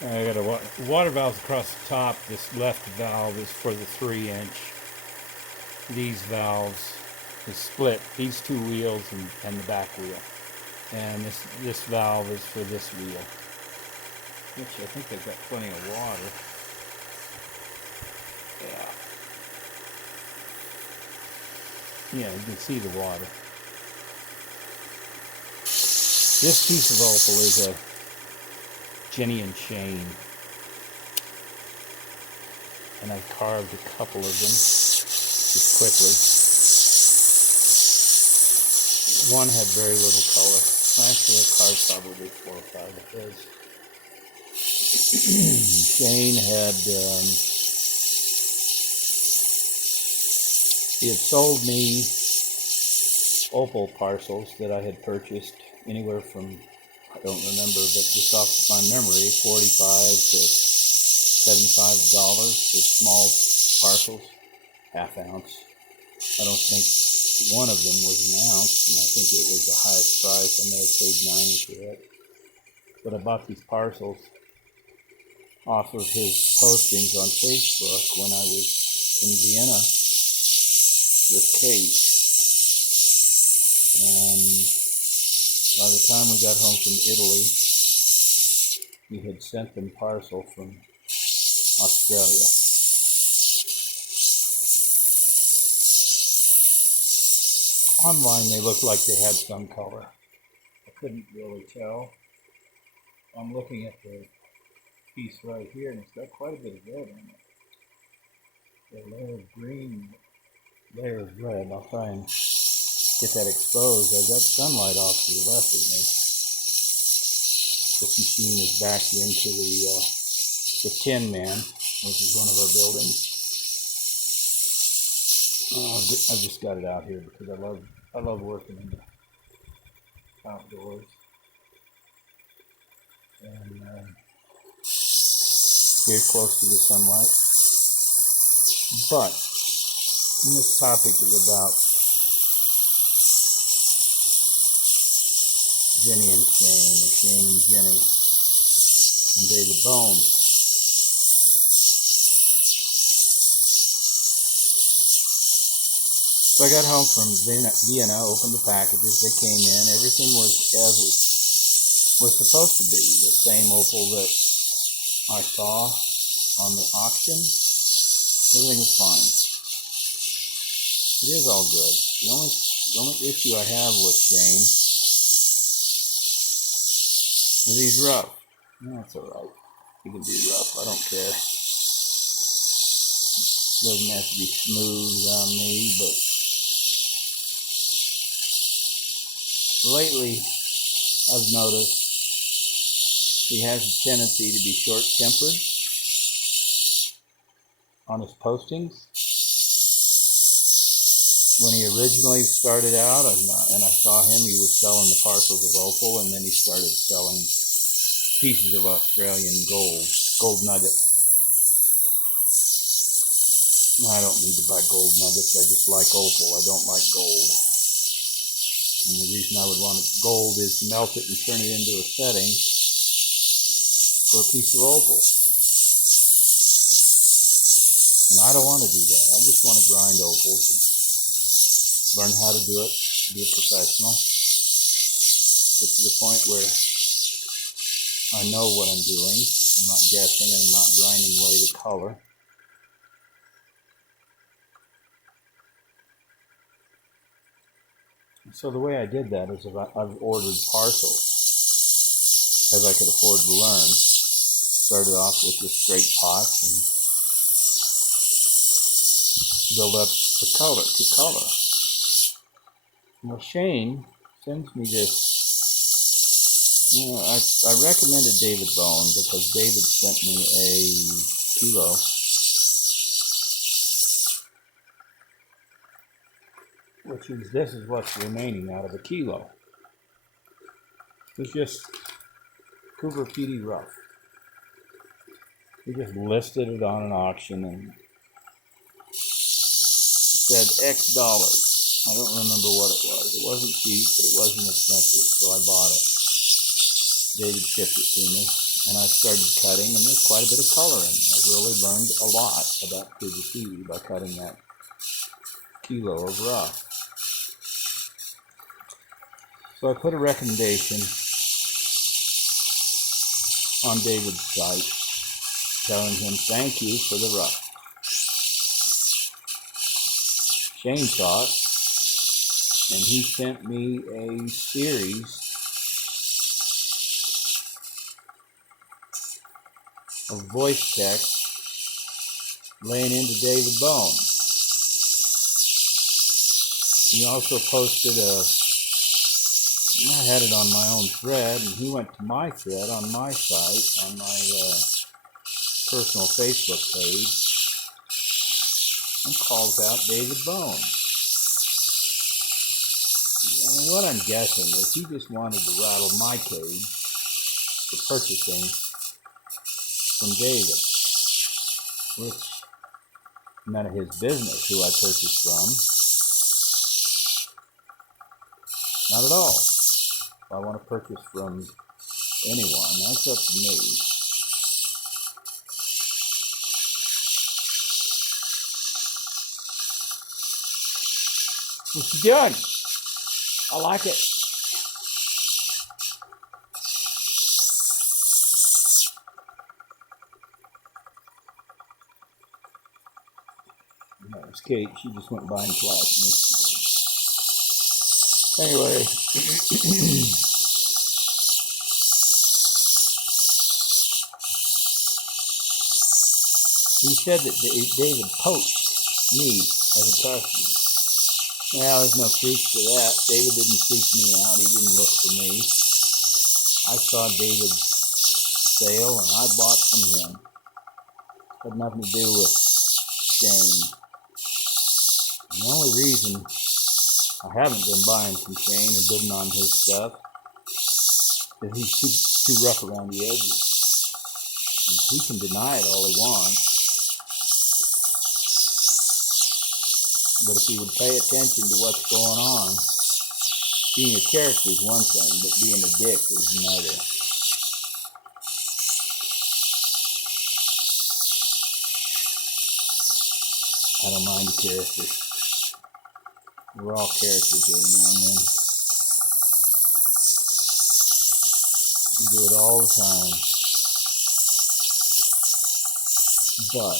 I got a water valve across the top. This left valve is for the 3-inch. These valves is split, these two wheels and the back wheel. And this valve is for this wheel, which I think they've got plenty of water. Yeah, you can see the water. This piece of opal is a Jenny and Shane, and I've carved a couple of them just quickly. One had very little color. Actually, I carved probably 4 or 5 of his. Shane had he had sold me opal parcels that I had purchased anywhere from, I don't remember, but just off my memory, $45 to $75 for small parcels, ½ ounce. I don't think one of them was an ounce, and I think it was the highest price. I may have paid $90 for it. But I bought these parcels off of his postings on Facebook when I was in Vienna with Kate. And by the time we got home from Italy, he had sent them parcel from Australia. Online they looked like they had some color. I couldn't really tell. I'm looking at the piece right here, and it's got quite a bit of red in it. A layer of green, layer of red. I'll try and get that exposed. I've got sunlight off to the left of me. This machine is back into the Tin Man, which is one of our buildings. I've just got it out here because I love working in the outdoors. And here close to the sunlight. But this topic is about Jenny and Shane, or Shane and Jenny, and David Bone. So I got home from Vienna, opened the packages, they came in, everything was as it was supposed to be. The same opal that I saw on the auction, everything was fine. It is all good. The only issue I have with Shane is he's rough. That's alright. He can be rough, I don't care. Doesn't have to be smooth on me, but lately I've noticed he has a tendency to be short-tempered on his postings. When he originally started out, and I saw him, he was selling the parcels of opal, and then he started selling pieces of Australian gold nuggets. I don't need to buy gold nuggets, I just like opal, I don't like gold. And the reason I would want gold is to melt it and turn it into a setting for a piece of opal. And I don't want to do that. I just want to grind opals and learn how to do it, be a professional, get to the point where I know what I'm doing. I'm not guessing, I'm not grinding away the color. So the way I did that is I've ordered parcels as I could afford to learn. Started off with just straight pots and build up the color to color. Now Shane sends me this. I recommended David Bone because David sent me a kilo. This is what's remaining out of a kilo. It's just Cooper Petey rough. He just listed it on an auction and said X dollars. I don't remember what it was. It wasn't cheap, but it wasn't expensive, so I bought it. David shipped it to me, and I started cutting, and there's quite a bit of color in it. I've really learned a lot about Fuji by cutting that kilo of rough. So I put a recommendation on David's site telling him thank you for the rough. Shane saw it, and he sent me a series of voice text laying into David Bone. He also posted I had it on my own thread, and he went to my thread on my site, on my personal Facebook page, and calls out David Bone. And what I'm guessing is he just wanted to rattle my cage for purchasing from David, which none of his business who I purchased from. Not at all. If I want to purchase from anyone, that's up to me. What you doing? I like it. That was Kate. She just went by and flashed me. Anyway. He said that David poached me as a customer. Well, there's no truth to that. David didn't seek me out. He didn't look for me. I saw David's sale and I bought from him. Had nothing to do with Shane. The only reason I haven't been buying from Shane or bidding on his stuff is he's too rough around the edges. And he can deny it all he wants. But if he would pay attention to what's going on, being a character is one thing, but being a dick is another. I don't mind the character. We're all characters every now and then. We do it all the time. But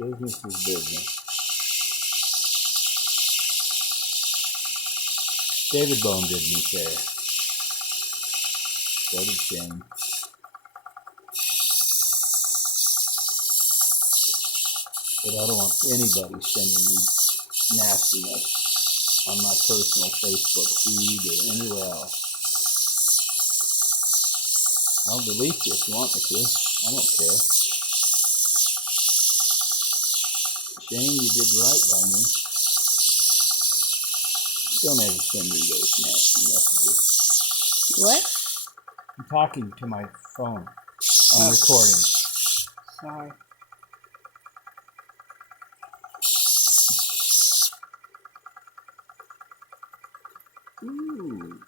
business is business. David Bone did me fair. So did Shane. But I don't want anybody sending me nastiness on my personal Facebook feed or anywhere else. I'll delete you if you want me to. I don't care. Shane, you did right by me. Don't ever send me those nasty messages. What? I'm talking to my phone. I'm recording. Sorry. Ooh.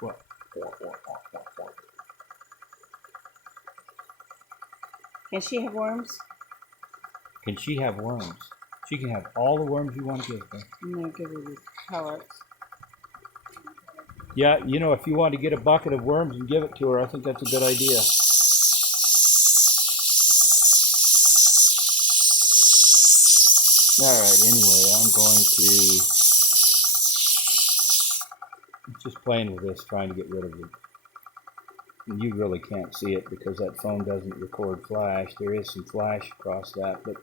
What? Can she have worms? Can she have worms? She can have all the worms you want to give her. No, give her the pellets. Yeah, you know, if you want to get a bucket of worms and give it to her, I think that's a good idea. Alright, anyway, I'm going to just playing with this, trying to get rid of it. And you really can't see it because that phone doesn't record flash. There is some flash across that, but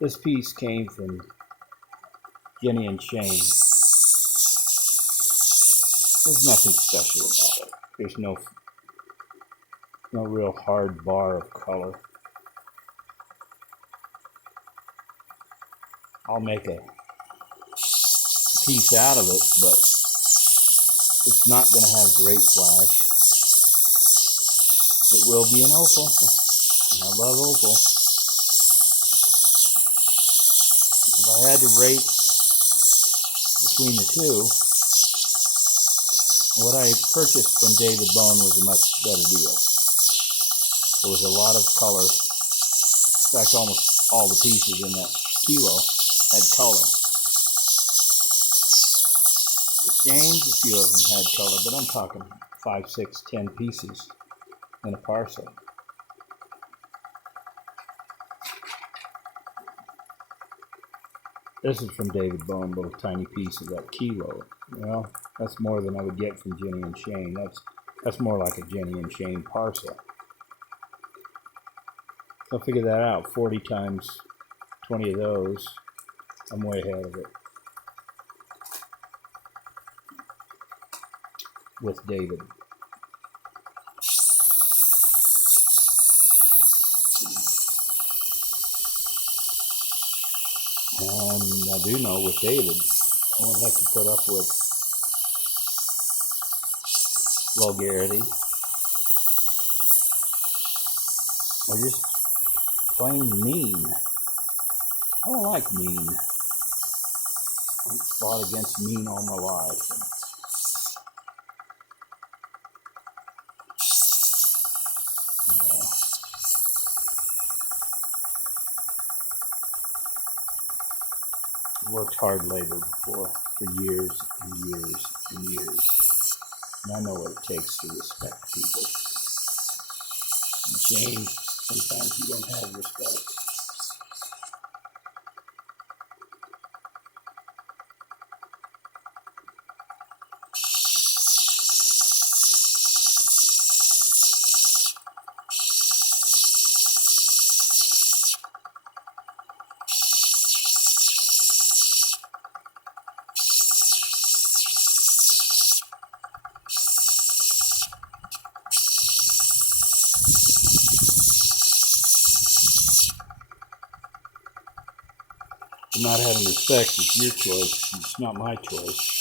this piece came from Jenny and Shane. There's nothing special about it. There's no real hard bar of color. I'll make a piece out of it, but it's not going to have great flash. It will be an opal. I love opal. If I had to rate between the two, what I purchased from David Bone was a much better deal. There was a lot of color. In fact, almost all the pieces in that kilo had color. James, a few of them had color, but I'm talking 5, 6, 10 pieces in a parcel. This is from David Bone, little tiny piece of that kilo. Well, that's more than I would get from Jenny and Shane. That's more like a Jenny and Shane parcel. So figure that out. 40 times 20 of those. I'm way ahead of it. With David. And I do know with David, I won't have to put up with vulgarity or just plain mean. I don't like mean. I've fought against mean all my life. Worked hard labor before for years and years and years. And I know what it takes to respect people. And Shane, sometimes you don't have respect. Not having respect is your choice. It's not my choice.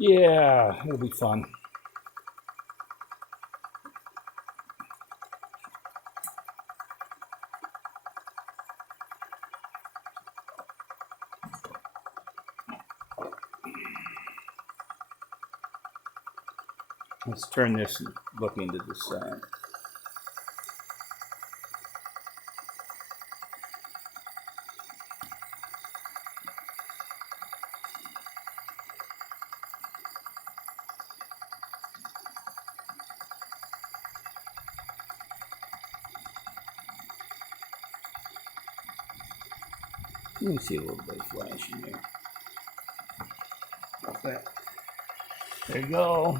Yeah, it'll be fun. Let's turn this and look into the sun. Let me see a little bit of flash in there. Like that. There you go.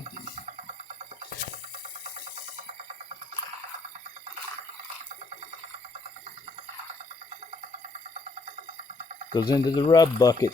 Goes into the rub bucket.